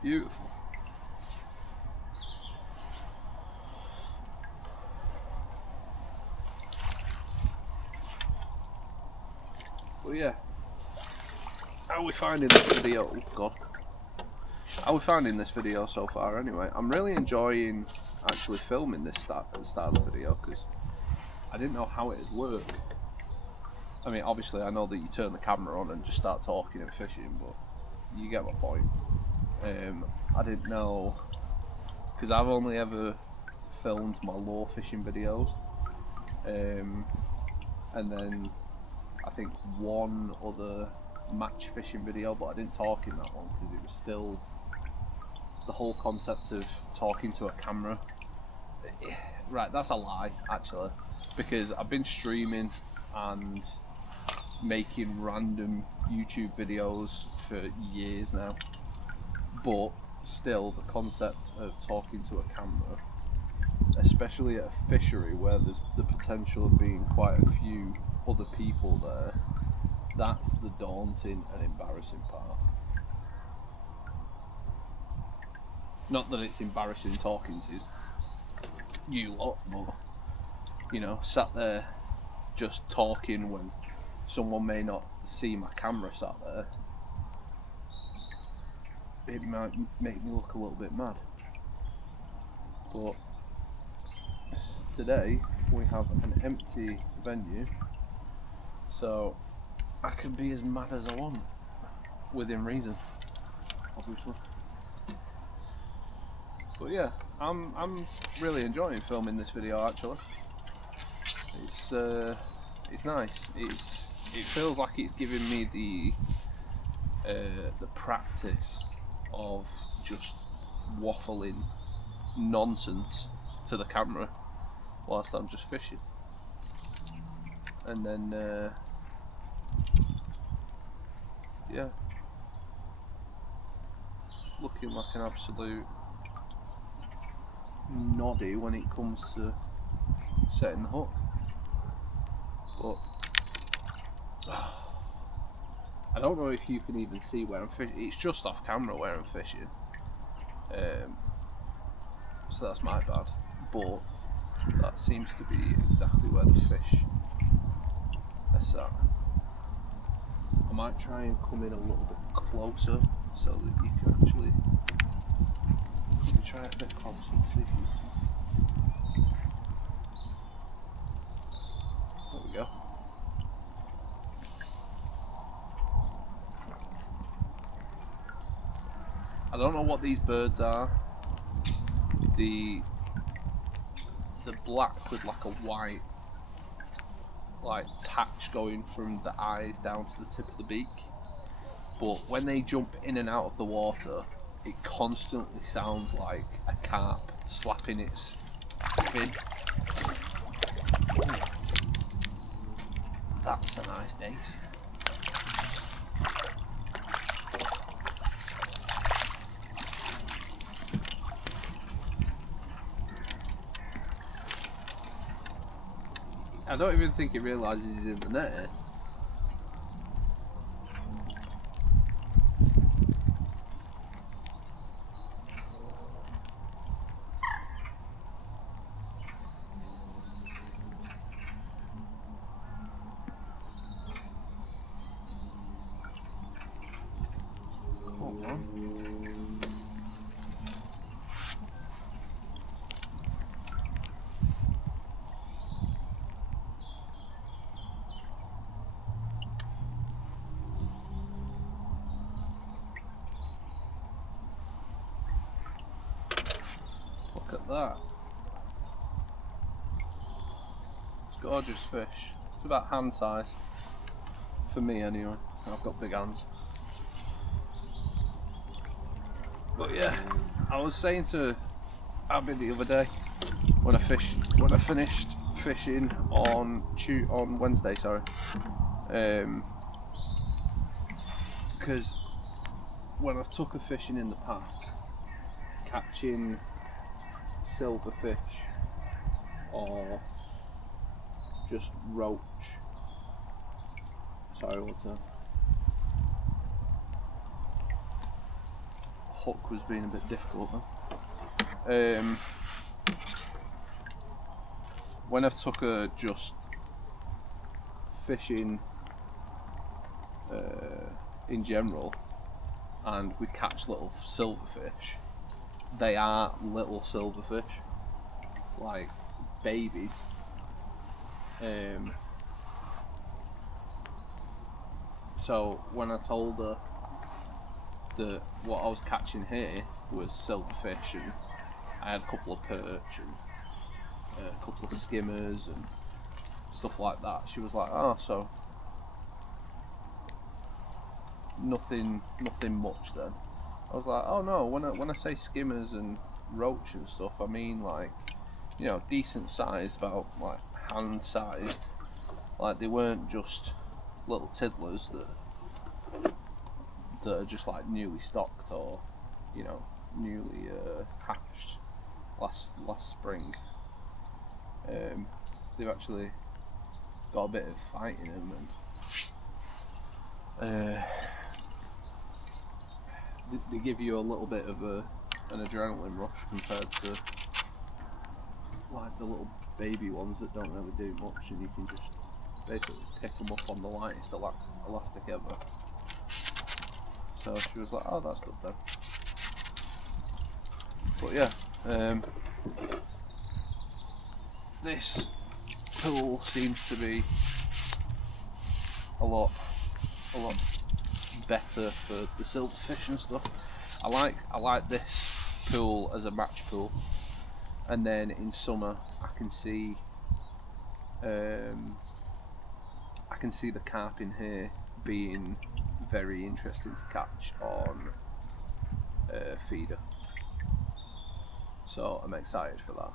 Beautiful. Well, yeah. How are we finding this video? Oh God. How are we finding this video so far anyway? I'm really enjoying actually filming this at the start of the video because I didn't know how it would work. I mean, obviously I know that you turn the camera on and just start talking and fishing, but you get my point. I didn't know, because I've only ever filmed my lure fishing videos, and then I think one other match fishing video, but I didn't talk in that one because it was still the whole concept of talking to a camera. Right, that's a lie actually, because I've been streaming and making random YouTube videos for years now, but still the concept of talking to a camera, especially at a fishery where there's the potential of being quite a few other people there, that's the daunting and embarrassing part. Not that it's embarrassing talking to you lot, but you know, sat there just talking when someone may not see my camera sat there, it might make me look a little bit mad. But today we have an empty venue, so I can be as mad as I want, within reason, obviously. But yeah, I'm really enjoying filming this video actually. It's nice. It feels like it's giving me the practice of just waffling nonsense to the camera whilst I'm just fishing, and then yeah, looking like an absolute noddy when it comes to setting the hook. But I don't know if you can even see where I'm fishing. It's just off camera where I'm fishing, so that's my bad, but that seems to be exactly where the fish are sat. I might try and come in a little bit closer so that you can actually try it a bit closer and see if you can. There we go. I don't know what these birds are. The black with like a white like patch going from the eyes down to the tip of the beak. But when they jump in and out of the water, it constantly sounds like a carp slapping its fin. Ooh. That's a nice dace. I don't even think he realises he's in the net. Come on. Look at that. Gorgeous fish. It's about hand size. For me anyway. I've got big hands. But yeah, I was saying to Abby the other day when I finished fishing on Wednesday, sorry. Because when I've took a fishing in the past, catching silverfish or just roach. Sorry, what's that? Hook was being a bit difficult then. When I've took a just fishing in general and we catch little silverfish, they are little silverfish, like babies. So when I told her that what I was catching here was silverfish and I had a couple of perch and a couple of skimmers and stuff like that, she was like, oh, so nothing much then. I was like, oh no, when I say skimmers and roach and stuff, I mean like, you know, decent sized, about like hand sized. Like they weren't just little tiddlers that are just like newly stocked or, you know, newly hatched last spring. They've actually got a bit of fight in them, and they give you a little bit of an adrenaline rush compared to like the little baby ones that don't really do much, and you can just basically pick them up on the lightest elastic ever. So she was like, oh, that's good then. But yeah, this pool seems to be a lot better for the silverfish and stuff. I like this pool as a match pool, and then in summer I can see the carp in here being very interesting to catch on feeder. So I'm excited for that.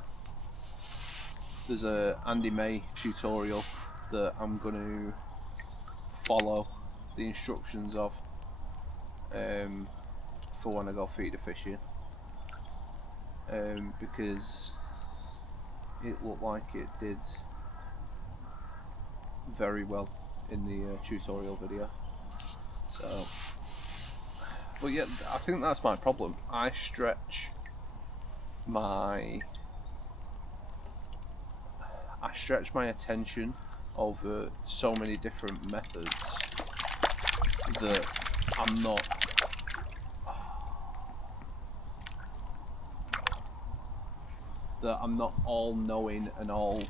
There's a Andy May tutorial that I'm going to follow the instructions of for when I go feeder fishing, because it looked like it did very well in the tutorial video. So, but yeah, I think that's my problem. I stretch my attention over so many different methods that I'm not all knowing and all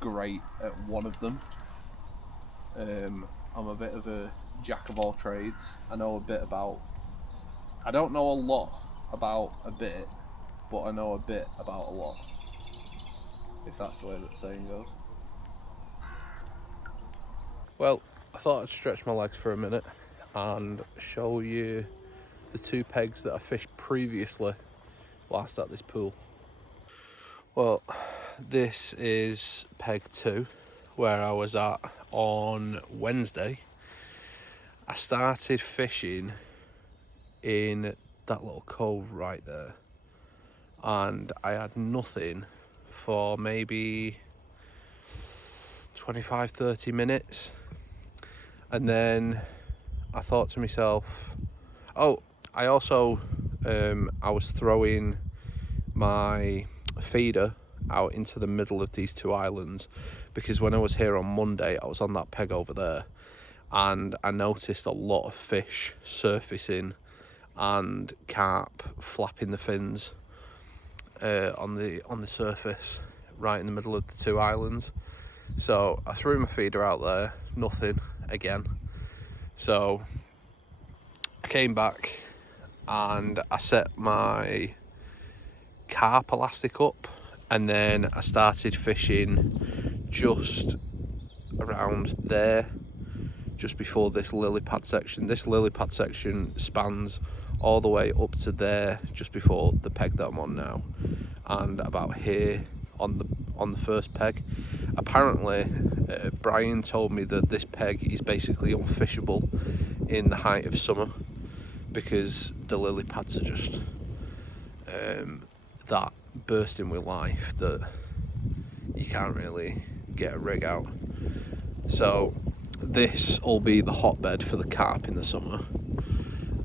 great at one of them. I'm a bit of a jack of all trades. I don't know a lot about a bit, but I know a bit about a lot, if that's the way that saying goes. Well, I thought I'd stretch my legs for a minute and show you the 2 pegs that I fished previously whilst at this pool. Well, this is peg 2, where I was at on Wednesday. I started fishing in that little cove right there, and I had nothing for maybe 25-30 minutes, and then I thought to myself, oh, I also I was throwing my feeder out into the middle of these 2 islands, because when I was here on Monday I was on that peg over there and I noticed a lot of fish surfacing and carp flapping the fins on the surface right in the middle of the 2 islands. So I threw my feeder out there, nothing again. So I came back and I set my carp elastic up, and then I started fishing just around there, just before this lily pad section. This lily pad section spans all the way up to there, just before the peg that I'm on now, and about here on the first peg. Apparently Brian told me that this peg is basically unfishable in the height of summer, because the lily pads are just that bursting with life that you can't really get a rig out. So this will be the hotbed for the carp in the summer.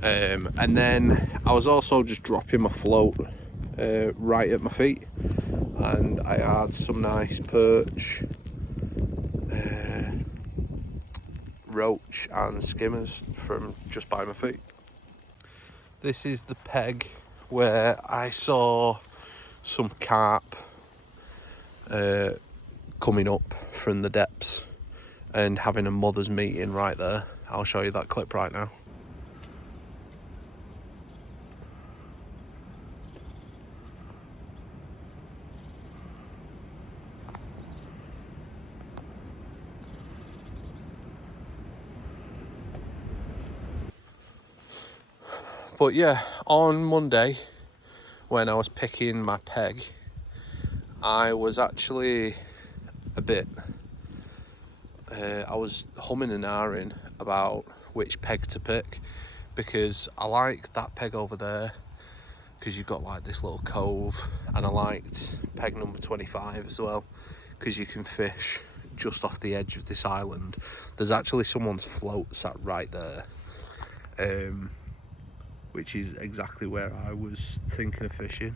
And then I was also just dropping my float right at my feet, and I had some nice perch, roach and skimmers from just by my feet. This is the peg where I saw some carp coming up from the depths and having a mother's meeting right there. I'll show you that clip right now. But yeah, on Monday when I was picking my peg, I was actually a bit I was humming and ahhing about which peg to pick, because I like that peg over there because you've got like this little cove, and I liked peg number 25 as well because you can fish just off the edge of this island. There's actually someone's float sat right there, which is exactly where I was thinking of fishing.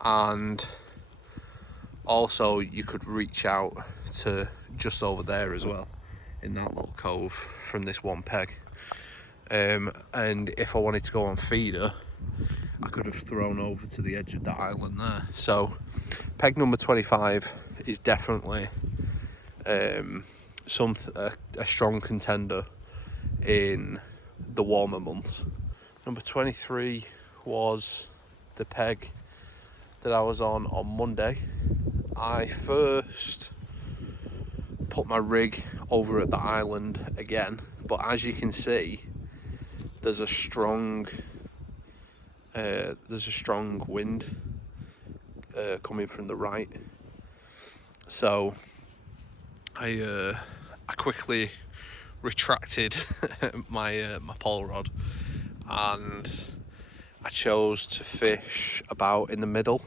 And also you could reach out to just over there as well in that little cove from this one peg. And if I wanted to go on feeder, I could have thrown over to the edge of that island there. So peg number 25 is definitely a strong contender in the warmer months. Number 23 was the peg that I was on Monday. I first put my rig over at the island again, but as you can see, there's a strong wind coming from the right. So I quickly retracted my pole rod, and I chose to fish about in the middle.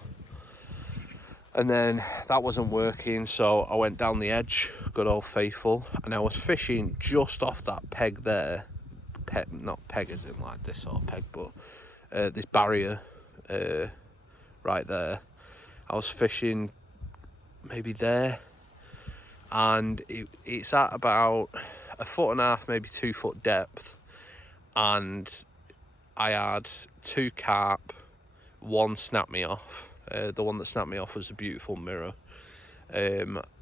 And then that wasn't working, so I went down the edge, good old faithful, and I was fishing just off that peg there. Not peg as in like this sort of peg, but this barrier right there. I was fishing maybe there, and it's at about 1.5 foot, maybe 2 foot depth, and I had 2 carp, one snapped me off. The one that snapped me off was a beautiful mirror,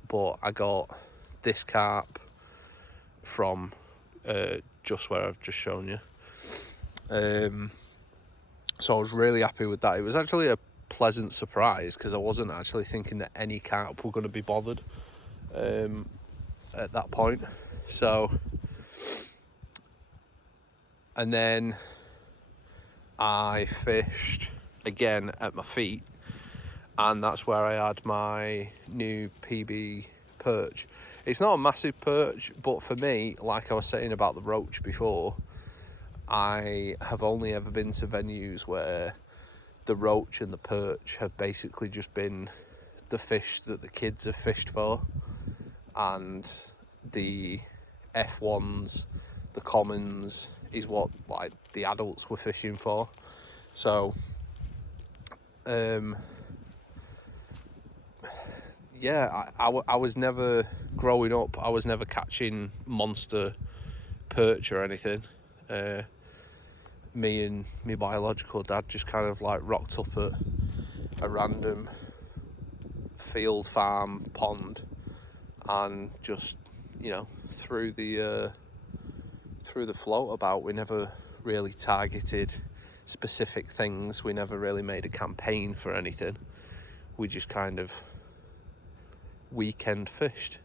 but I got this carp from just where I've just shown you. So I was really happy with that. It was actually a pleasant surprise because I wasn't actually thinking that any carp were going to be bothered at that point. So, and then I fished again at my feet, and that's where I had my new PB perch. It's not a massive perch, but for me, like I was saying about the roach before, I have only ever been to venues where the roach and the perch have basically just been the fish that the kids have fished for, and the F1s, the commons, is what like the adults were fishing for. So yeah, I was never, growing up, I was never catching monster perch or anything. Me and my biological dad just kind of like rocked up at a random field farm pond and just, you know, threw the float about. We never really targeted specific things. We never really made a campaign for anything. We just kind of weekend fished.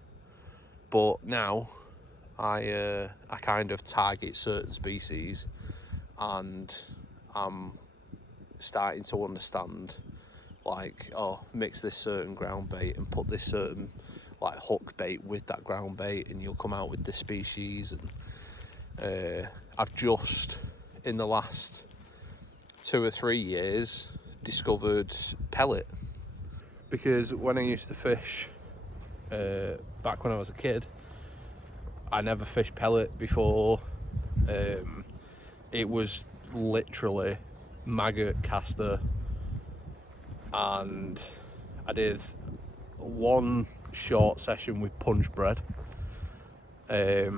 But now I kind of target certain species, and I'm starting to understand, like, oh, mix this certain ground bait and put this certain like hook bait with that ground bait, and you'll come out with this species. And I've just in the last 2 or 3 years discovered pellet, because when I used to fish back when I was a kid, I never fished pellet before. It was literally maggot caster, and I did one short session with punch bread. I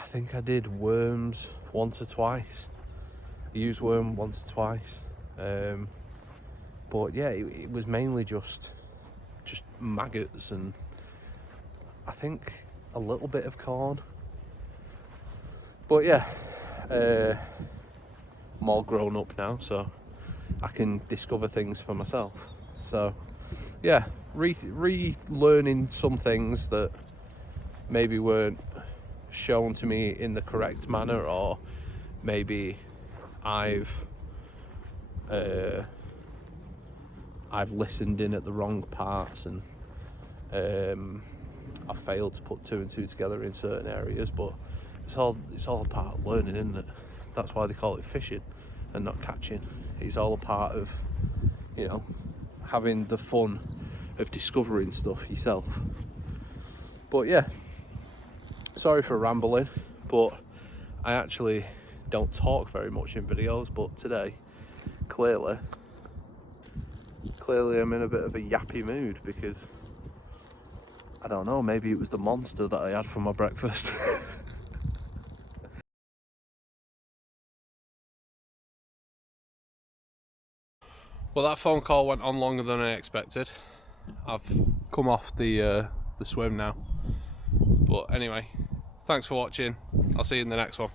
think I did worms once or twice. I used worm once or twice. But yeah, it was mainly just maggots, and I think a little bit of corn. But yeah, I'm all grown up now, so I can discover things for myself. So yeah, relearning some things that maybe weren't shown to me in the correct manner, or maybe I've listened in at the wrong parts, and I've failed to put 2 and 2 together in certain areas. But it's all part of learning, isn't it? That's why they call it fishing and not catching. It's all a part of, you know, having the fun of discovering stuff yourself. But yeah, sorry for rambling, but I actually don't talk very much in videos, but today clearly I'm in a bit of a yappy mood, because I don't know, maybe it was the monster that I had for my breakfast. Well, that phone call went on longer than I expected. I've come off the swim now. But anyway, thanks for watching. I'll see you in the next one.